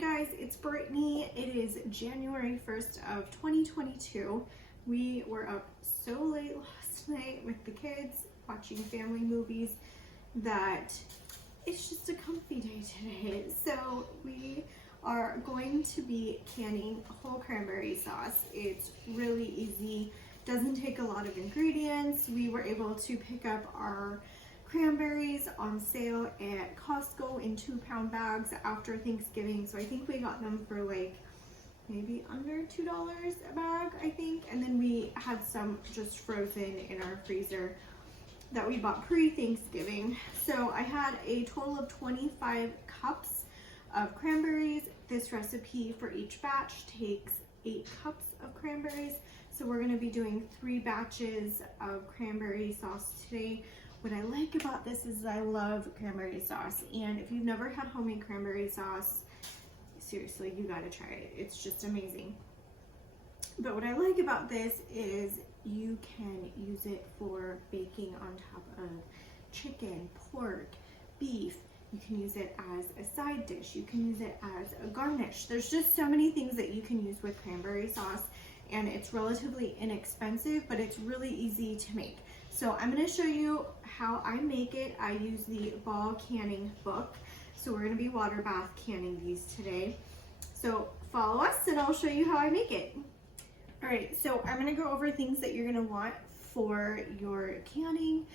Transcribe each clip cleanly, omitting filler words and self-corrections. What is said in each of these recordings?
guys, it's Brittany. It is January 1st of 2022. We were up so late last night with the kids watching family movies that it's just a comfy day today. So we are going to be canning whole cranberry sauce. It's really easy, doesn't take a lot of ingredients. We were able to pick up our cranberries on sale at Costco in 2-pound bags after Thanksgiving. So I think we got them for like maybe under $2 a bag, I think. And then we had some just frozen in our freezer that we bought pre-Thanksgiving. So I had a total of 25 cups of cranberries. This recipe for each batch takes 8 cups of cranberries. So we're gonna be doing 3 batches of cranberry sauce today. What I like about this is I love cranberry sauce, and if you've never had homemade cranberry sauce, seriously, you gotta try it. It's just amazing. But what I like about this is you can use it for baking on top of chicken, pork, beef. You can use it as a side dish. You can use it as a garnish. There's just so many things that you can use with cranberry sauce, and it's relatively inexpensive, but it's really easy to make. So I'm going to show you how I make it. I use the ball canning book. So we're going to be water bath canning these today. So follow us and I'll show you how I make it. All right, so I'm going to go over things that you're going to want for your canning.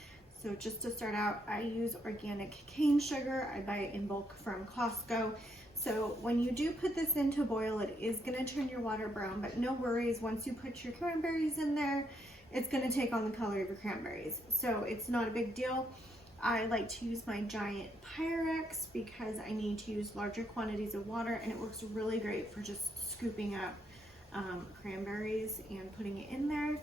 So just to start out, I use organic cane sugar. I buy it in bulk from Costco. So when you do put this in to boil, it is going to turn your water brown, but no worries. Once you put your cranberries in there, it's going to take on the color of your cranberries. So it's not a big deal. I like to use my giant Pyrex because I need to use larger quantities of water, and it works really great for just scooping up cranberries and putting it in there.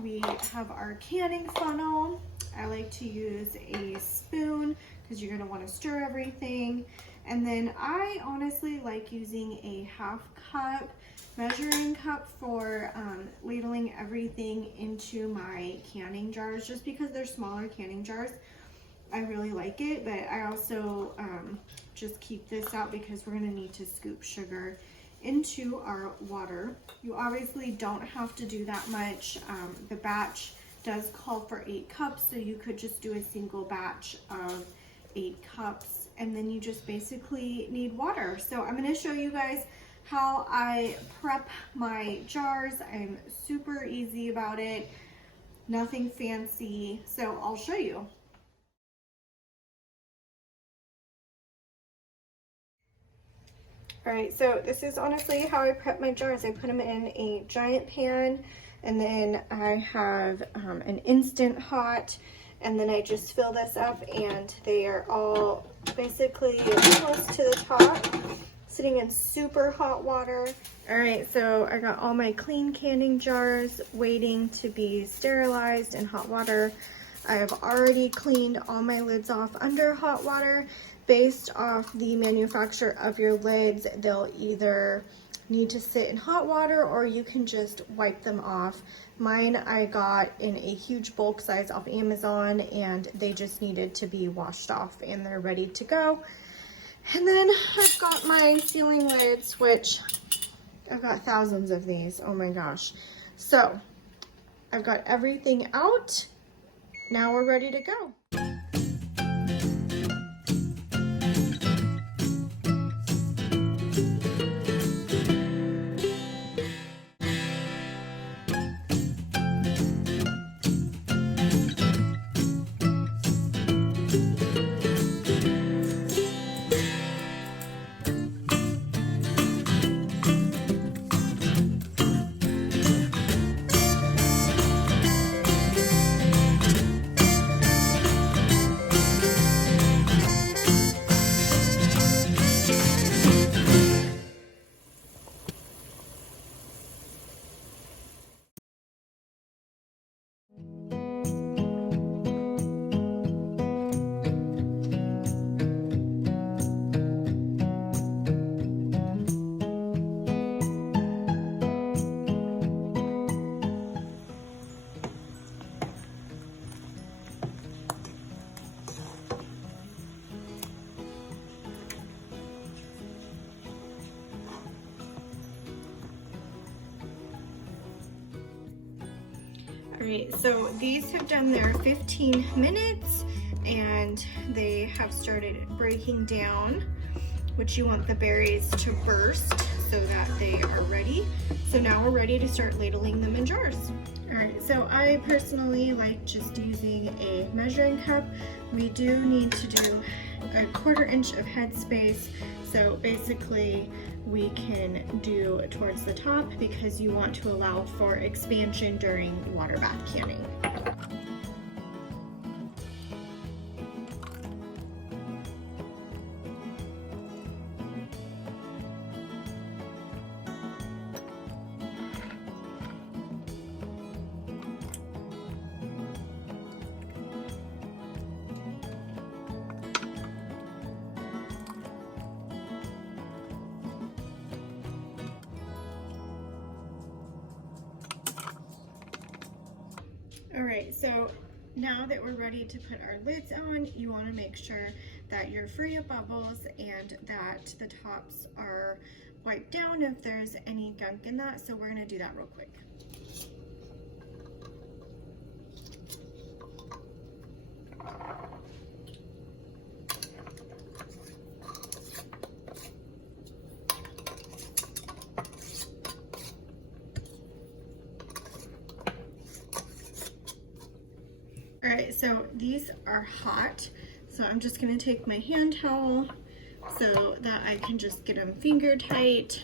We have our canning funnel. I like to use a spoon because you're going to want to stir everything. And then I honestly like using a 1/2 cup measuring cup for ladling everything into my canning jars, just because they're smaller canning jars. I really like it, but I also just keep this out because we're going to need to scoop sugar into our water. You obviously don't have to do that much. The batch does call for 8 cups, so you could just do a single batch of 8 cups, and then you just basically need water. So I'm going to show you guys how I prep my jars. I'm super easy about it, nothing fancy, so I'll show you. All right, so this is honestly how I prep my jars. I put them in a giant pan, and then I have an Instant Hot, and then I just fill this up, and they are all basically close to the top, sitting in super hot water. All right, so I got all my clean canning jars waiting to be sterilized in hot water. I have already cleaned all my lids off under hot water. Based off the manufacturer of your lids, they'll either need to sit in hot water or you can just wipe them off. Mine I got in a huge bulk size off Amazon, and they just needed to be washed off and they're ready to go. And then I've got my sealing lids, which I've got thousands of these. Oh my gosh. So I've got everything out. Now we're ready to go. Alright, so these have done their 15 minutes and they have started breaking down, which you want the berries to burst so that they are ready. So now we're ready to start ladling them in jars. Alright, so I personally like just using a measuring cup. We do need to do a 1/4 inch of headspace, so basically we can do towards the top because you want to allow for expansion during water bath canning. Alright, so now that we're ready to put our lids on, you want to make sure that you're free of bubbles and that the tops are wiped down if there's any gunk in that. So we're going to do that real quick. All right, so these are hot. So I'm just gonna take my hand towel so that I can just get them finger tight.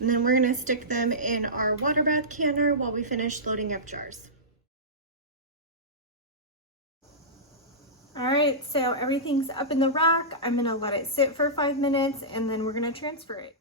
And then we're gonna stick them in our water bath canner while we finish loading up jars. All right, so everything's up in the rack. I'm gonna let it sit for 5 minutes and then we're gonna transfer it.